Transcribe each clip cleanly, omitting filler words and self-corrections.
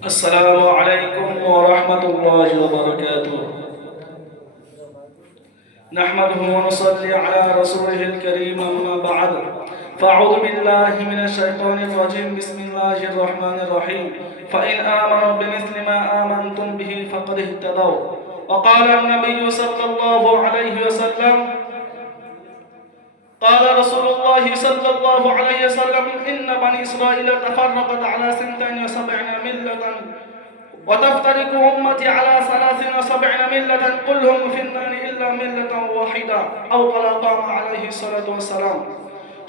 السلام عليكم ورحمة الله وبركاته. نحمده ونصلي على رسوله الكريم، أما بعد فأعوذ بالله من الشيطان الرجيم. بسم الله الرحمن الرحيم. فإن آمنوا بمثل ما آمنتم به فقد اهتدوا. وقال النبي صلى الله عليه وسلم: قال رسول الله صلى الله عليه وسلم: إن بني إسرائيل تفرقت على 72 ملة وتفترق أمتي على 73 ملة كلهم في النار إلا ملة واحدة أو كما قال عليه الصلاة والسلام।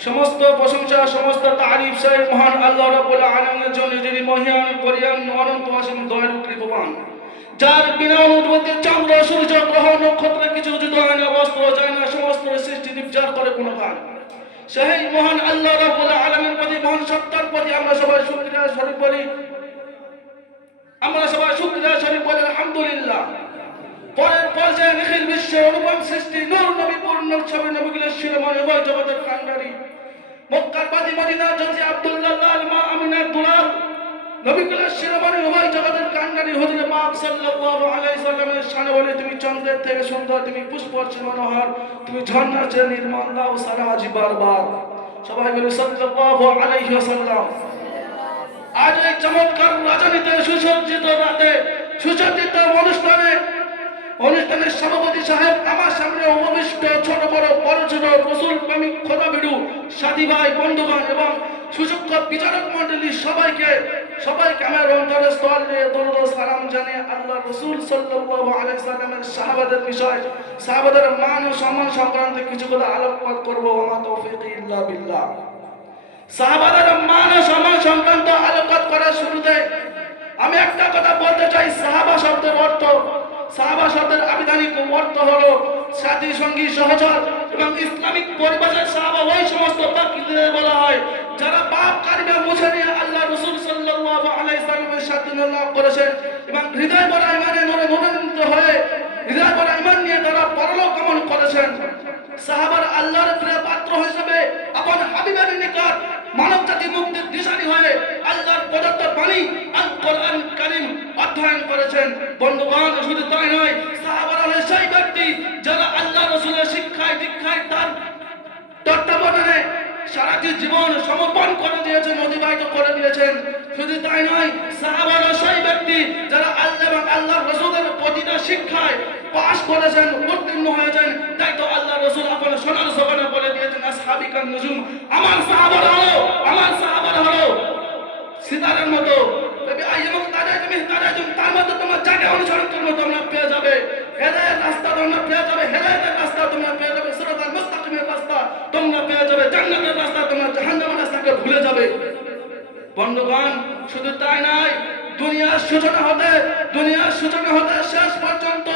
সমস্ত প্রশংসা, সমস্ত তারিফ সেই মহান আল্লাহ রাব্বুল আলামিনের জন্য, যিনি মহিয়ান, করিয়ান, অনন্ত অসীম দয়ালু কৃপাবান, যার বিনা অনুমতিতে চন্দ্র, সূর্য, গ্রহ, নক্ষত্র কিছু যুদ্ধ হয় না, বস্ত্র যায় না, সমস্ত সৃষ্টি নির্জার করে কোনো কাজ। সেই মহান আল্লাহ রাব্বুল আলামিনের প্রতি, মহান সত্তার প্রতি আমরা সবাই শুকরিয়া শরীফ বলি। আমরা সবাই শুকরিয়া শরীফ বলি আলহামদুলিল্লাহ। পরের পর্যায়ে নিখিল বিশ্বের অনুপম সৃষ্টি নূর নবী পূর্ণ ছবি নবীগুলোর শিরোমণি উভয় জগতের কান্ডারি, মক্কার বাদী মদিনার জ্যোতি আব্দুল্লাহ লাল মা আমিনার দুলাল, নবীগুলোর শিরোমণি উভয় জগতের কান্ডারি হুজুর পাক সাল্লাল্লাহু আলাইহি সাল্লামের শানে বলে: তুমি চন্দ্রের থেকে সুন্দর, তুমি পুষ্পর চেয়ে মনোহর, তুমি ঝর্ণার চেয়ে নির্মল, দাও সালাম আজি বারবার। সবাই বলি সাল্লাল্লাহু আলাইহি ওয়াসাল্লাম। আজ এই চমৎকার রজনীতে, সুসজ্জিত রাতে, সুসজ্জিত অনুষ্ঠানের সভাপতি সাহেব, আমার সামনে উপবিষ্ট ছোট বড়, বড় ছোট, রসুল প্রেমিক, খোদা বিড়ু, সাথী ভাই, বন্ধুগণ এবং সুযোগ্য বিচারক মণ্ডলী, সবাইকে আমার অন্তরের স্থল দিয়ে দরুদ ও সালাম জানিয়ে আল্লাহ রসুল সাল্লাল্লাহু আলাইহি সাল্লামের সাহাবাদের বিষয়, সাহাবাদের মান ও সম্মান সংক্রান্তে কিছু কথা আলোকপাত করব। ওয়া তৌফিক ইল্লা বিল্লাহ। সাহাবাদের মান ও সম্মান সংক্রান্ত আলোকপাত করার শুরুতে আমি একটা কথা বলতে চাই। সাহাবা শব্দের অর্থ, সাহাবা শব্দের আবিধানিক অর্থ হলো সাথী, সঙ্গী, সহচর এবং ইসলামিক পরিভাষায় সাহাবা ওই সমস্ত ব্যক্তিদের বলা হয় যারা পাপ কালিমা মুছে নিয়ে আল্লাহ রাসূল সাল্লাল্লাহু আলাইহি সাল্লামের সাথে লাভ করেছেন এবং হৃদয় ভরা ঈমানে নূরান্বিত হয়ে, হৃদয় ভরা ঈমান নিয়ে তারা পরলোক গমন করেছেন। সাহাবার আল্লাহর প্রিয় পাত্র হিসেবে আপন হাবিবের নিকট মানব জাতি মুক্তির দিশারি হয়ে আল্লাহর প্রদত্ত বাণী আল কোরআন কারীম অধ্যয়ন করেছেন। বন্ধুগণ, শুধু তাই নয়, সাহাবারা হলেন সেই ব্যক্তি যারা আল্লাহ রাসূলের শিক্ষায় দীক্ষায় তার তত্ত্বাবধানে সারাটি জীবন সমর্পণ করে দিয়েছেন, অতিবাহিত করে দিয়েছেন। শুধু তাই নয়, সাহাবারা সেই ব্যক্তি যারা আল্লাহ এবং আল্লাহর রাসূলের প্রতিটা শিক্ষায় পাশ করেছেন, উত্তীর্ণ হয়েছেন। তাই তো আল্লাহ রাসূল আপনার সোনার জবানে বলে দিয়েছেন: আসহাবি কান নুজুম, আমার সাহাবারা হলো সিতারার মতো। তবে আইয়ুম তাদাজুম তাদাজুম, তার মধ্যে তোমার যাকে অনুসরণ করবে তোমরা পেয়ে যাবে হেদায়েতের রাস্তা, তোমরা পেয়ে যাবে হেদায়েতের রাস্তা, তোমরা পেয়ে যাবে সিরাতাল মুস্তাকিমের রাস্তা, তোমরা পেয়ে যাবে জান্নাতের রাস্তা, তোমরা জাহান্নামের রাস্তাকে ভুলে যাবে। বন্ধুগণ, শুধু তাই নয়, দুনিয়ার সূচনা হতে শেষ পর্যন্ত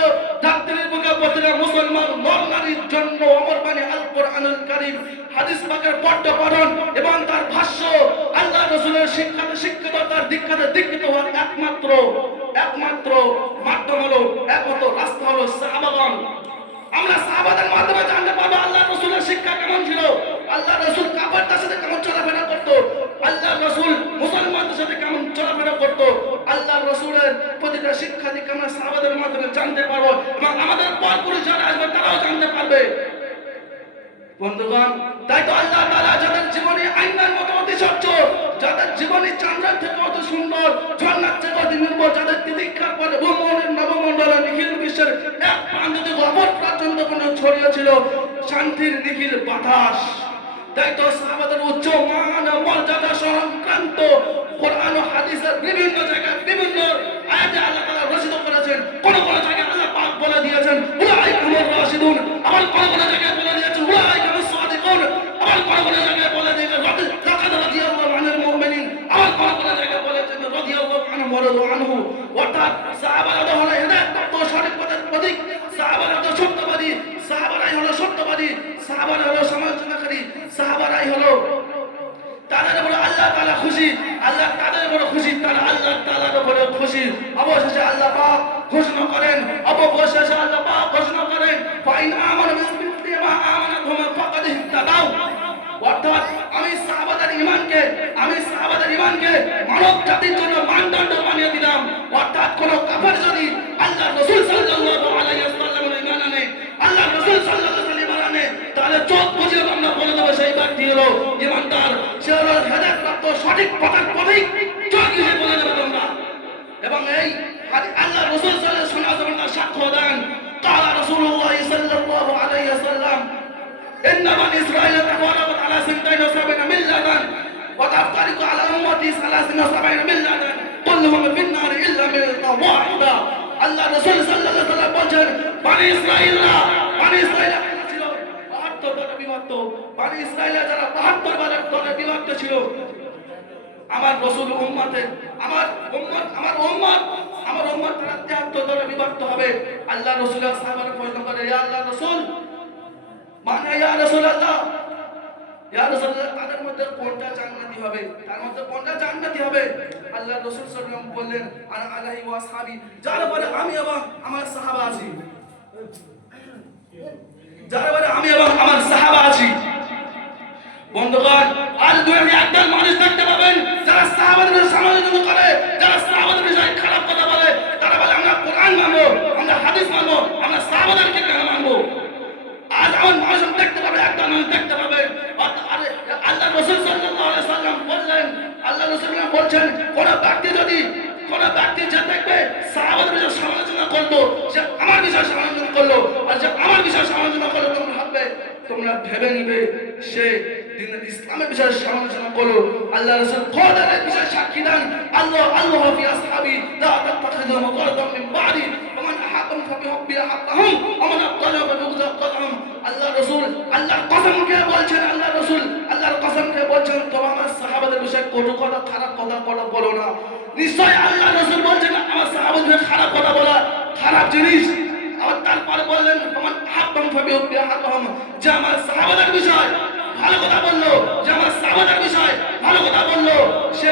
জাতির বুকে প্রতিটা মুসলমান নর নারীর জন্য অমর বাণী আল কোরআনুল কারীম, হাদিস পাকের পঠ্য পঠন এবং তার ভাষ্য, আল্লাহ রাসূলের শিক্ষিত তার দীক্ষাতে দীক্ষিত হওয়ার একমাত্র মাধ্যম হলো, একমাত্র রাস্তা হলো সাহাবাগণ। আমরা সাহাবাদের মাধ্যমে জানতে পারবো আল্লাহ রাসূলের শিক্ষা কেমন ছিল, আল্লাহ রাসূল কাফেরদের সাথে কেমন চলাফেরা করত, আল্লাহ রাসূল মুসলমানদের সাথে কেমন চলাফেরা করত। আল্লাহ রাসূলের প্রতিটা শিক্ষা দিকে আমরা সাহাবাদের মাধ্যমে জানতে পারবো এবং আমাদের পরপরে যারা আসবে তারাও জানতে পারবে। বন্ধুগণ, তাই তো আল্লাহ তাআলা যাদের জীবনী আয়নার মতো অতি স্বচ্ছ, যাদের জীবনী চাঁদের থেকে অত সুন্দর, ঝর্ণার থেকে অতি নির্মল, যাদের তিতিক্ষার পরে ভ্রমণের নবমণ্ডলে নিখিল বিশ্বের এক প্রান্ত থেকে অপর পর্যন্ত ছড়িয়েছিল শান্তির নিখিল বাতাস। তাই তো সাহাবাদের উচ্চ মান ও মর্যাদা সংক্রান্ত কোরআন ও হাদিসের বিভিন্ন জায়গায় বিভিন্ন আয়াতে আল্লাহ তাআলা রচিত করেছেন। কোন কোন জায়গায় আল্লাহ পাক বলে দিয়েছেন উলাইকুমুর রাশিদুন, আবার কোন কোন জায়গায় বলে দিয়েছেন উলাইকুমুস সাদিকুন, আবার কোন কোন জায়গায় বলে দিয়েছেন লাকাদ রাদিয়াল্লাহু আনিল মুমিনিন, আবার কোন কোন জায়গায় বলেছেন রাদিয়াল্লাহু আনহু ওয়া রাদু আনহু। অর্থাৎ সাহাবারা হলো হেদায়েত ও সঠিক পথের প্রতীক, সাহাবারা হলো সত্যবাদী, সাহাবারাই হলো সত্যবাদী, সাহাবারা হলো সমালোচনাকারী, সাহাবারাই হলো তাদের উপরে আল্লাহ তাআলা খুশি, আল্লাহ তাদের উপরে খুশি, তারা আল্লাহ তাআলার উপরে খুশি। অবশেষে আল্লাহ পাক ঘোষণা করেন, ফাইন আমানু বিমিসলি মা আমানাতুহুম ফাকাদ ইহতাদাউ। অর্থাৎ আমি সাহাবাদের ঈমানকে মানব জাতির জন্য মানদণ্ড বানিয়ে দিলাম। তারপরে যদি আল্লাহ রাসূল সাল্লাল্লাহু আলাইহি ওয়াসাল্লামের ঈমান আনে, আল্লাহ রাসূল সাল্লাল্লাহু আলাইহি ওয়াসাল্লাম আনে, তাহলে চোখ বুঝে আমরা বলে দেব সেই ব্যক্তি হলো ঈমানদার, সে হলো হেদায়েত প্রাপ্ত সঠিক পথের পথিক, চোখ বুঝে বলে দেব তোমরা। এবং এই আল্লাহ রাসূল সাল্লাল্লাহু আলাইহি ওয়াসাল্লাম সাক্ষ্য দেন, قال رسول الله صلى الله عليه وسلم إن بني إسرائيل تفرقت على 72 ملة وتفترق على أمتي 73 ملة كلهم في النار إلا ملة واحدة। আল্লাহ রাসূল সাল্লাল্লাহু আলাইহি ওয়াসাল্লাম বলেন, বনি ইসরাঈলরা 72 দলে বিভক্ত, বনি ইসরাঈল যারা 72 দলে বিভক্ত ছিল। আমার রাসূল উম্মতে আমার উম্মত তারা 73 দলে বিভক্ত হবে। আল্লাহ রাসূলের সাহাবারা প্রশ্ন করে, ইয়া আল্লাহ রাসূল, মানে ইয়া রাসূলুল্লাহ, ইয়া রাসূলুল্লাহ, তাদের মধ্যে কোনটা জান্নাতি হবে, তার মধ্যে কোনটা জান্নাতি হবে? আল্লাহ রাসূল সাল্লাল্লাহু আলাইহি ওয়াসাল্লাম বললেন, আনা আলাইহি ওয়া আসহাবি, যার উপরে আমি এবং আমার সাহাবা আছি, যার উপরে আমি এবং আমার সাহাবা আছি। বন্ধুগণ, আজ দুনিয়াতে একদল মানুষ দেখতে পাবেন যারা সাহাবাদের সমালোচনা করে, যারা সাহাবাদের বিষয়ে খারাপ কথা বলে, তারা বলে আমরা কোরআন মানবো, আমরা হাদিস মানবো, আমরা সাহাবাদেরকে কেন মানবো? আজ এমন মানুষ দেখতে পাবে, একদল মানুষ দেখতে পাবে। আল্লাহ রাসূল সাল্লাল্লাহু আলাইহি ওয়াসাল্লাম বললেন, আল্লাহ রাসূল বলছেন, কোন ব্যক্তি যে দেখবে সাহাবাদের বিষয়ে সমালোচনা করলো, সে আমার বিষয়ে সমালোচনা করলো, আর যে আমার বিষয়ে সমালোচনা করলো, তোমরা ভেবে নিবে সে দ্বীন ইসলামের বিষয়ে সমালোচনা করলো। আল্লাহ রাসূল খোদার বিষয়ে সাক্ষী দেন, আল্লাহ ফি আসহাবি লা তাত্তাখিযু মুকাররাম মিন বাদি ওয়া মান আহাকুম ফাবিহুব্বি আহাকুম ওয়া মান আবতালা ফাবিগুযা আবতালাহুম। আল্লাহ রাসূল আল্লাহর কসম খেয়ে বলছেন, আল্লাহর কসম খেয়ে বলছেন, তোমরা আমার সাহাবাদের বিষয়ে কটু কথা, খারাপ কথা বলো না। নিশ্চয় আল্লাহ রাসূল বলছেন, আমার সাহাবাদের বিষয়ে খারাপ কথা বলা খারাপ জিনিস। আর তারপরে বললেন, ওমান আহাকুম ফাবিহুব্বি আহাকুম, যে আমার সাহাবাদের বিষয় ভালো কথা বললো, যে আমার সাহাবাদের বিষয় ভালো কথা বললো, সে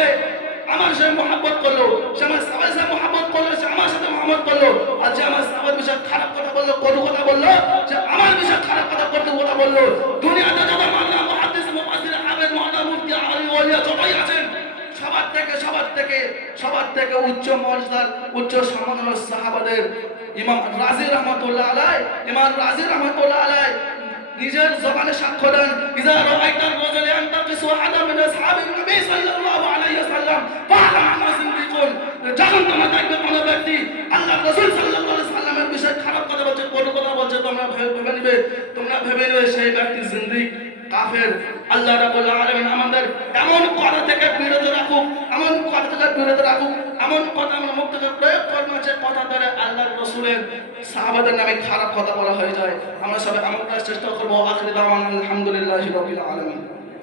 আমার সাথে মহব্বত করলো, সে আমার সাহাবাদের সাথে মহব্বত করলো, সে আমার সাথে মহব্বত করলো। আর যে আমার সাহাবাদের বিষয়ে খারাপ কথা বললো, কটু কথা বললো, যে আমার বিষয়ে খারাপ কথা কথা বললো। দুনিয়াতে যত মাওলানা মুহাদ্দিস মুফাসসির আবেদ মাওলানা মুফতি আলী ওলিয়া সবাই আছেন, সবার থেকে উচ্চ মর্যাদার, উচ্চ সম্মানের সাহাবাদের ইমাম রাজি রাহমাতুল্লাহ আলাইহি নিজের জবানে সাক্ষ্য দেন, ইযা রাআইতার রাজুলা ইয়ানতাকিসু আহাদান মিন আসহাবিন নবী সাল্লাল্লাহু আলাইহি ওয়াসাল্লাম ফাআলাম আন্নাহু সিন্দিকুন। যখন তোমরা দেখবে কোন ব্যক্তি আল্লাহ রাসূল সাল্লাল্লাহু আলাইহি ওয়াসাল্লামের বিষয়ে খারাপ কথা বলছে, কটু কথা বলছে, তোমরা ভেবে নিবে সেই ব্যক্তি জিন্দিক, কাফের। আল্লাহ রাব্বুল আলামিন আমাদের এমন কথা থেকে বিরত রাখুক, এমন কথা আমরা মুখ থেকে প্রয়োগ করব না যে কথা দ্বারা আল্লাহর রাসূলের সাহাবাদের নামে খারাপ কথা বলা হয়ে যায়। আমরা সবাই আমল করার চেষ্টা করব। আখির দাওয়ানা আলহামদুলিল্লাহি রাব্বিল আলামিন।